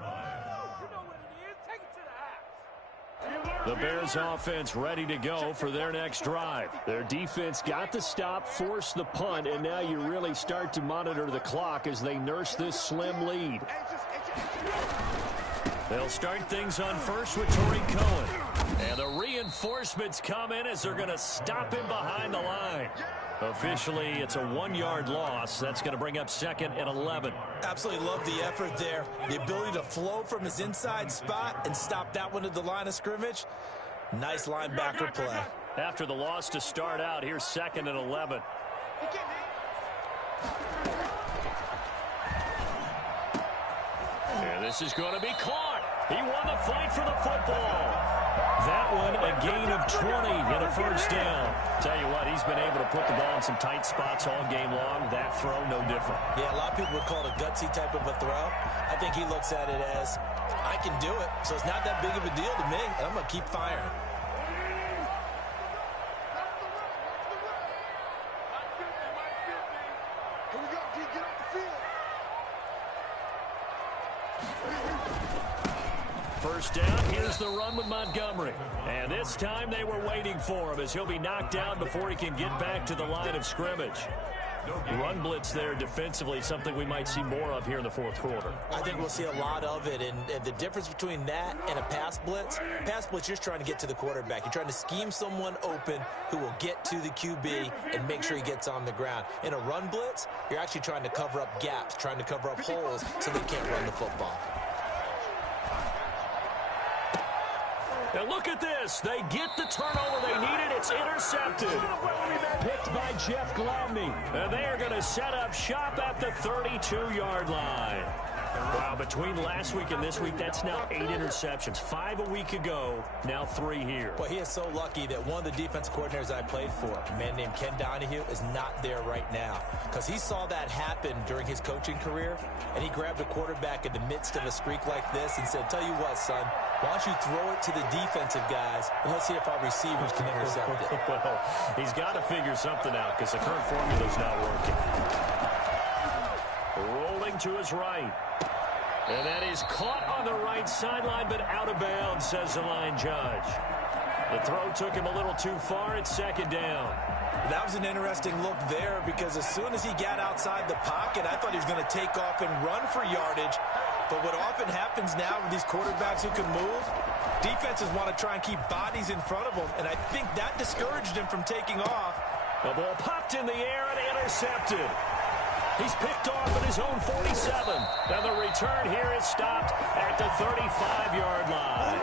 The Bears offense ready to go for their next drive. Their defense got the stop, forced the punt, and now you really start to monitor the clock as they nurse this slim lead. They'll start things on first with Torrey Cohen. And the reinforcements come in as they're going to stop him behind the line. Officially, it's a 1-yard loss. That's going to bring up 2nd and 11. Absolutely love the effort there. The ability to flow from his inside spot and stop that one at the line of scrimmage. Nice linebacker play. After the loss to start out, here's 2nd and 11. And this is going to be caught. He won the fight for the football. That one, a gain of 20 and a first down. Tell you what, he's been able to put the ball in some tight spots all game long. That throw, no different. Yeah, a lot of people would call it a gutsy type of a throw. I think he looks at it as, I can do it, so it's not that big of a deal to me, and I'm going to keep firing. First down, here's the run with Montgomery. And this time they were waiting for him as he'll be knocked down before he can get back to the line of scrimmage. Run blitz there defensively, something we might see more of here in the fourth quarter. I think we'll see a lot of it, and the difference between that and a pass blitz, you're just trying to get to the quarterback. You're trying to scheme someone open who will get to the QB and make sure he gets on the ground. In a run blitz, you're actually trying to cover up gaps, trying to cover up holes so they can't run the football. Now look at this. They get the turnover they needed. It's intercepted. Picked by Jeff Gladney. And they are going to set up shop at the 32-yard line. Wow, between last week and this week, that's now 8 interceptions. 5 a week ago, now 3 here. Well, he is so lucky that one of the defense coordinators I played for, a man named Ken Donahue, is not there right now. Because he saw that happen during his coaching career, and he grabbed a quarterback in the midst of a streak like this and said, tell you what, son, why don't you throw it to the defensive guys, and let's see if our receivers can intercept it. Well, he's got to figure something out because the current formula's not working. Rolling to his right. And that is caught on the right sideline, but out of bounds, says the line judge. The throw took him a little too far. It's second down. That was an interesting look there because as soon as he got outside the pocket, I thought he was going to take off and run for yardage. But what often happens now with these quarterbacks who can move, defenses want to try and keep bodies in front of them, and I think that discouraged him from taking off. The ball popped in the air and intercepted. He's picked off at his own 47. And the return here is stopped at the 35-yard line.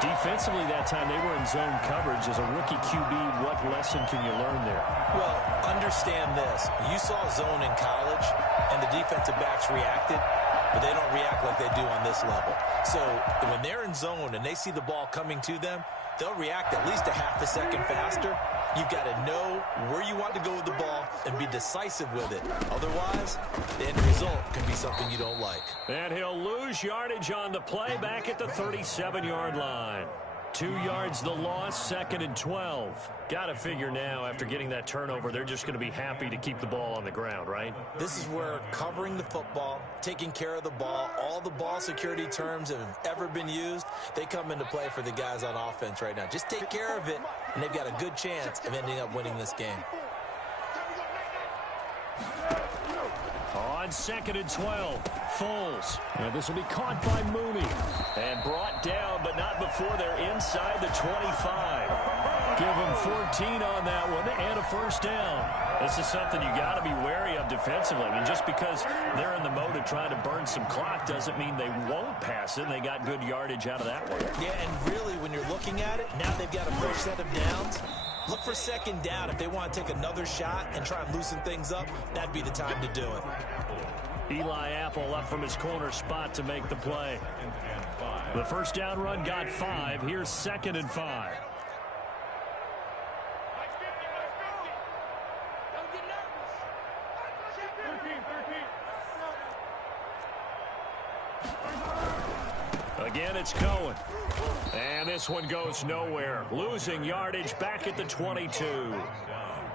Defensively that time, they were in zone coverage. As a rookie QB, what lesson can you learn there? Well, understand this. You saw zone in college, and the defensive backs reacted, but they don't react like they do on this level. So when they're in zone and they see the ball coming to them, they'll react at least a half a second faster. You've got to know where you want to go with the ball and be decisive with it. Otherwise, the end result can be something you don't like. And he'll lose yardage on the play back at the 37-yard line. 2 yards the loss, 2nd and 12. Got to figure now, after getting that turnover, they're just going to be happy to keep the ball on the ground, right? This is where covering the football, taking care of the ball, all the ball security terms that have ever been used, they come into play for the guys on offense right now. Just take care of it, and they've got a good chance of ending up winning this game. On 2nd and 12, Foles. And this will be caught by Mooney. And brought down, but not before they're inside the 25. Give them 14 on that one and a first down. This is something you got to be wary of defensively. I mean, just because they're in the mode of trying to burn some clock doesn't mean they won't pass it. They got good yardage out of that one. Yeah, and really, when you're looking at it, now they've got a fresh set of downs. Look for second down. If they want to take another shot and try and loosen things up, that'd be the time to do it. Eli Apple up from his corner spot to make the play. The first down run got 5. Here's 2nd and 5. Again, it's Cohen. And this one goes nowhere. Losing yardage back at the 22.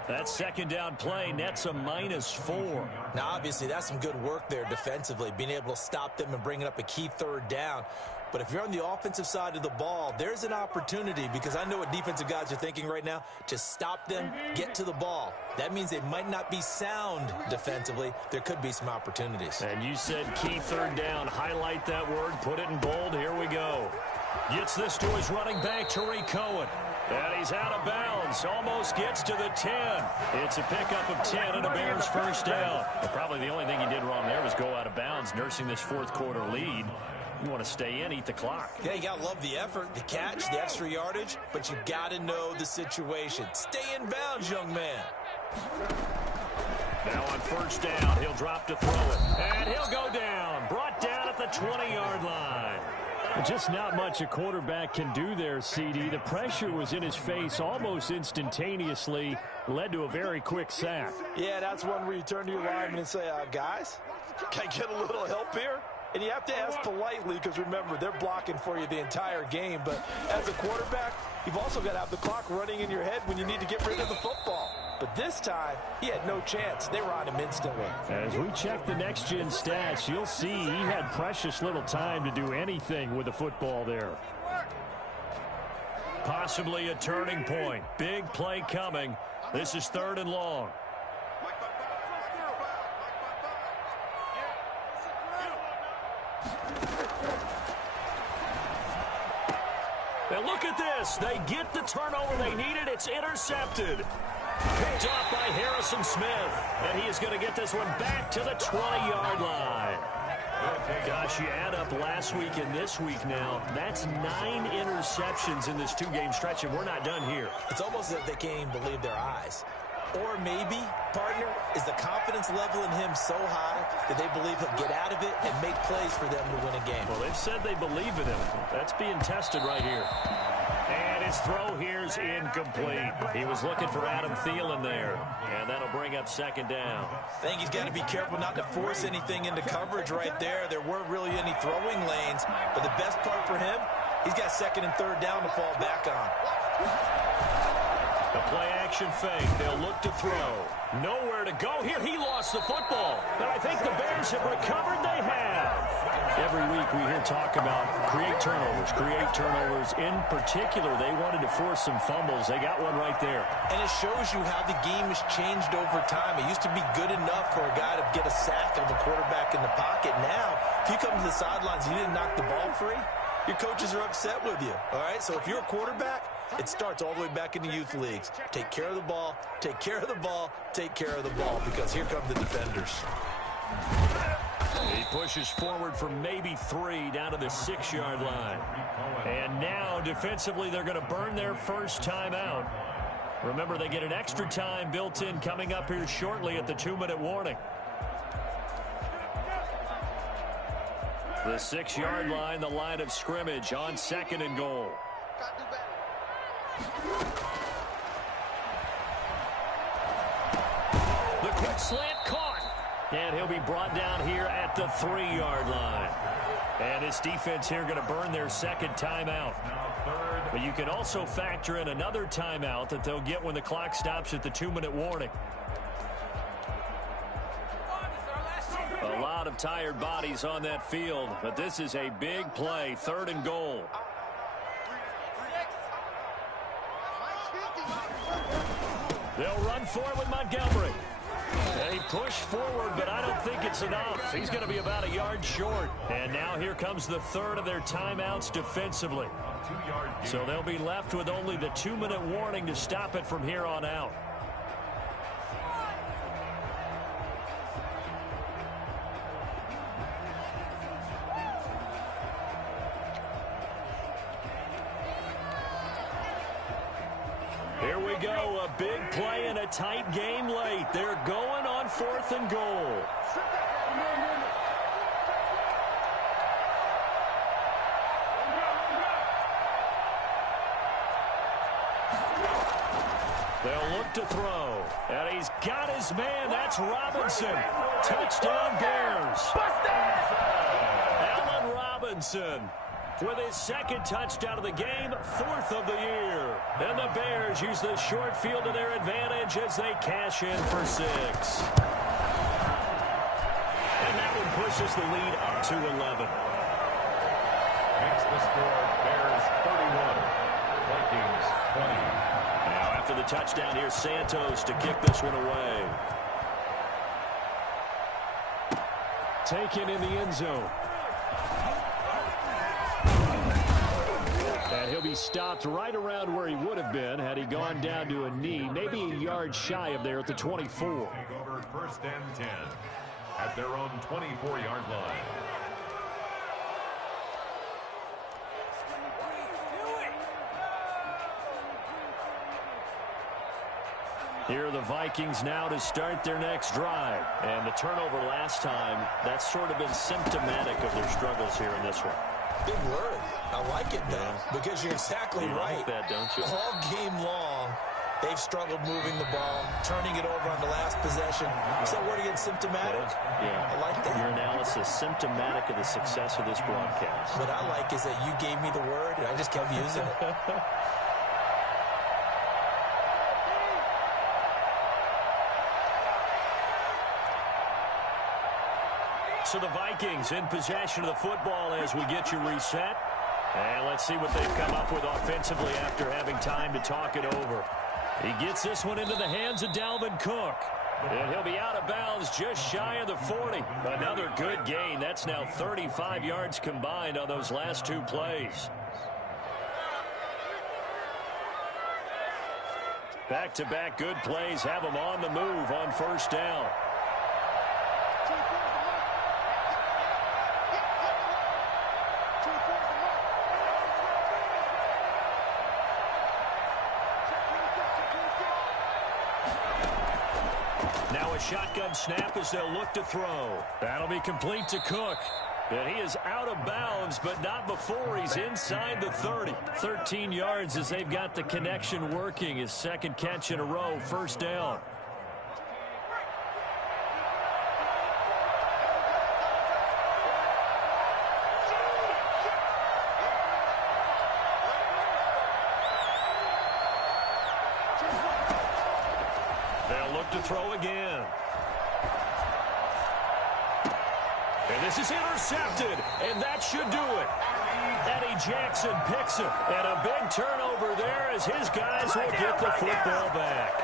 That second down play nets a -4. Now, obviously, that's some good work there defensively, being able to stop them and bringing up a key third down. But if you're on the offensive side of the ball, there's an opportunity, because I know what defensive guys are thinking right now, to stop them, get to the ball. That means they might not be sound defensively. There could be some opportunities. And you said key third down. Highlight that word. Put it in bold. Here we go. Gets this to his running back, Tariq Cohen. And he's out of bounds. Almost gets to the 10. It's a pickup of 10 and a Bears first down. But probably the only thing he did wrong there was go out of bounds, nursing this fourth quarter lead. You want to stay in, eat the clock. Yeah, you got to love the effort, the catch, the extra yardage, but you got to know the situation. Stay in bounds, young man. Now on first down, he'll drop to throw it. And he'll go down. Brought down at the the 20-yard line. Just not much a quarterback can do there, CD. The pressure was in his face almost instantaneously, led to a very quick sack. Yeah, that's one where you turn to your lineman and say, guys, can I get a little help here? And you have to ask politely because, remember, they're blocking for you the entire game. But as a quarterback, you've also got to have the clock running in your head when you need to get rid of the football. But this time, he had no chance. They were on him instantly. As we check the next-gen stats, you'll see he had precious little time to do anything with the football there. Possibly a turning point. Big play coming. This is 3rd and long. Now look at this. They get the turnover they needed. It's intercepted. Picked off by Harrison Smith. And he is going to get this one back to the 20-yard line. Gosh, you add up last week and this week now. That's 9 interceptions in this 2-game stretch, and we're not done here. It's almost as if they can't even believe their eyes. Or maybe, partner, is the confidence level in him so high that they believe he'll get out of it and make plays for them to win a game. Well, they've said they believe in him. That's being tested right here. And his throw here's incomplete. He was looking for Adam Thielen there. And that'll bring up 2nd down. I think he's got to be careful not to force anything into coverage right there. There weren't really any throwing lanes. But the best part for him, he's got 2nd and 3rd down to fall back on. The play-action fake. They'll look to throw. Nowhere to go here. He lost the football. But I think the Bears have recovered. They have. Every week we hear talk about create turnovers, create turnovers. In particular, they wanted to force some fumbles. They got one right there. And it shows you how the game has changed over time. It used to be good enough for a guy to get a sack of a quarterback in the pocket. Now, if you come to the sidelines and you didn't knock the ball free, your coaches are upset with you. All right? So if you're a quarterback, it starts all the way back in the youth leagues. Take care of the ball, take care of the ball, take care of the ball, because here come the defenders. He pushes forward for maybe 3 down to the 6-yard line. And now, defensively, they're going to burn their first timeout. Remember, they get an extra time built in coming up here shortly at the 2-minute warning. The 6-yard line, the line of scrimmage on 2nd and goal. The quick slant caught. And he'll be brought down here at the 3-yard line. And this defense here going to burn their 2nd timeout. But you can also factor in another timeout that they'll get when the clock stops at the 2-minute warning. A lot of tired bodies on that field, but this is a big play, 3rd and goal. They'll run for it with Montgomery. And he pushed forward, but I don't think it's enough. He's going to be about a yard short. And now here comes the 3rd of their timeouts defensively. So they'll be left with only the 2-minute warning to stop it from here on out. Here we go, a big play and a tight game late. They're going on 4th and goal. They'll look to throw. And he's got his man. That's Robinson. Touchdown Bears. Allen Robinson with his 2nd touchdown of the game, 4th of the year. And the Bears use the short field to their advantage as they cash in for 6. And that one pushes the lead up to 11. Makes the score Bears 31, Vikings 20. Now after the touchdown, here's Santos to kick this one away. Taken in the end zone. And he'll be stopped right around where he would have been had he gone down to a knee, maybe a yard shy of there at the 24. Over 1st and 10 at their own 24-yard line. Here are the Vikings now to start their next drive. And the turnover last time, that's sort of been symptomatic of their struggles here in this one. Big word. I like it, though, because you're exactly right. Like that, don't you? All game long, they've struggled moving the ball, turning it over on the last possession. Is that word again, symptomatic? Yeah. I like that. Your analysis, symptomatic of the success of this broadcast. What I like is that you gave me the word, and I just kept using it. So the Vikings in possession of the football as we get you reset. And let's see what they've come up with offensively after having time to talk it over. He gets this one into the hands of Dalvin Cook. And he'll be out of bounds just shy of the 40. Another good gain. That's now 35 yards combined on those last two plays. Back-to-back good plays have them on the move on first down. Now a shotgun snap as they'll look to throw. That'll be complete to Cook. And he is out of bounds, but not before he's inside the 30. 13 yards as they've got the connection working. His second catch in a row, first down. They'll look to throw again. And this is intercepted, and that should do it. Eddie Jackson picks it, and a big turnover there as his guys will get the football back.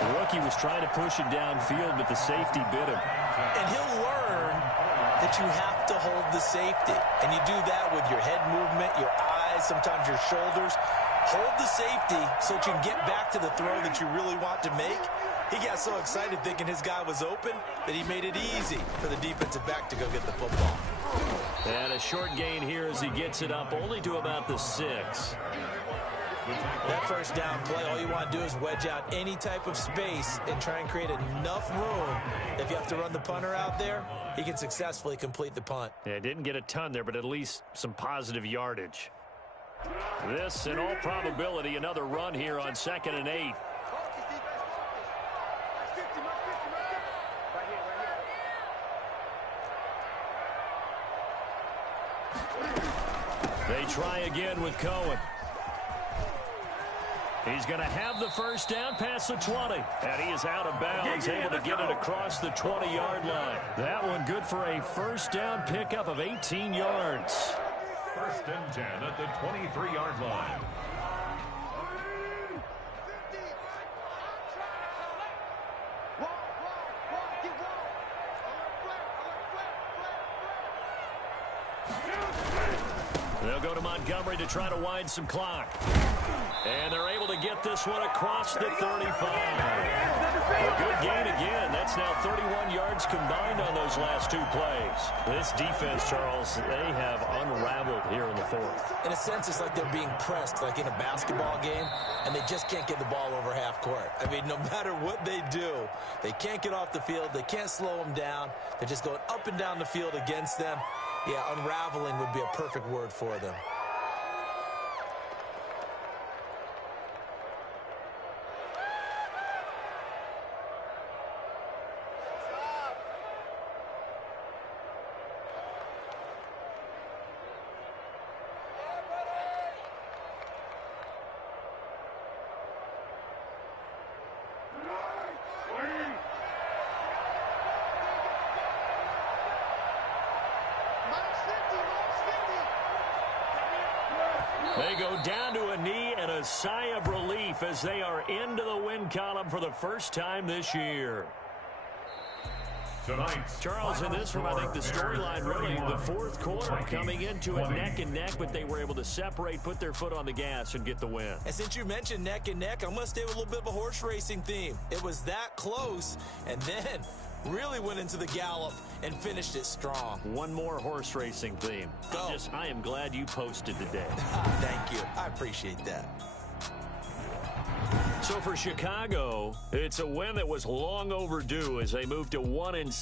The rookie was trying to push it downfield, but the safety bit him. And he'll learn that you have to hold the safety. And you do that with your head movement, your eyes, sometimes your shoulders. Hold the safety so that you can get back to the throw that you really want to make. He got so excited thinking his guy was open that he made it easy for the defensive back to go get the football. And a short gain here as he gets it up only to about the 6. That first down play, all you want to do is wedge out any type of space and try and create enough room. If you have to run the punter out there, he can successfully complete the punt. Yeah, didn't get a ton there, but at least some positive yardage. This, in all probability, another run here on 2nd and 8. They try again with Cohen. He's going to have the first down past the 20. And he is out of bounds, able to get it across the 20-yard line. That one good for a first down pickup of 18 yards. 1st and 10 at the 23-yard line. They'll go to Montgomery to try to wind some clock. And they're able to get this one across the 35. A good gain again. That's now 31 yards combined on those last two plays. This defense, Charles, they have unraveled here in the 4th. In a sense, it's like they're being pressed, like in a basketball game, and they just can't get the ball over half court. I mean, no matter what they do, they can't get off the field. They can't slow them down. They're just going up and down the field against them. Yeah, unraveling would be a perfect word for them. They go down to a knee and a sigh of relief as they are into the win column for the first time this year. Charles, in this one, I think the storyline really, the 4th quarter coming into it neck and neck, but they were able to separate, put their foot on the gas, and get the win. And since you mentioned neck and neck, I'm going to stay with a little bit of a horse racing theme. It was that close, and then really went into the gallop and finished it strong. One more horse racing theme. Go. I am glad you posted today. Thank you. I appreciate that. So for Chicago, it's a win that was long overdue as they move to 1-6.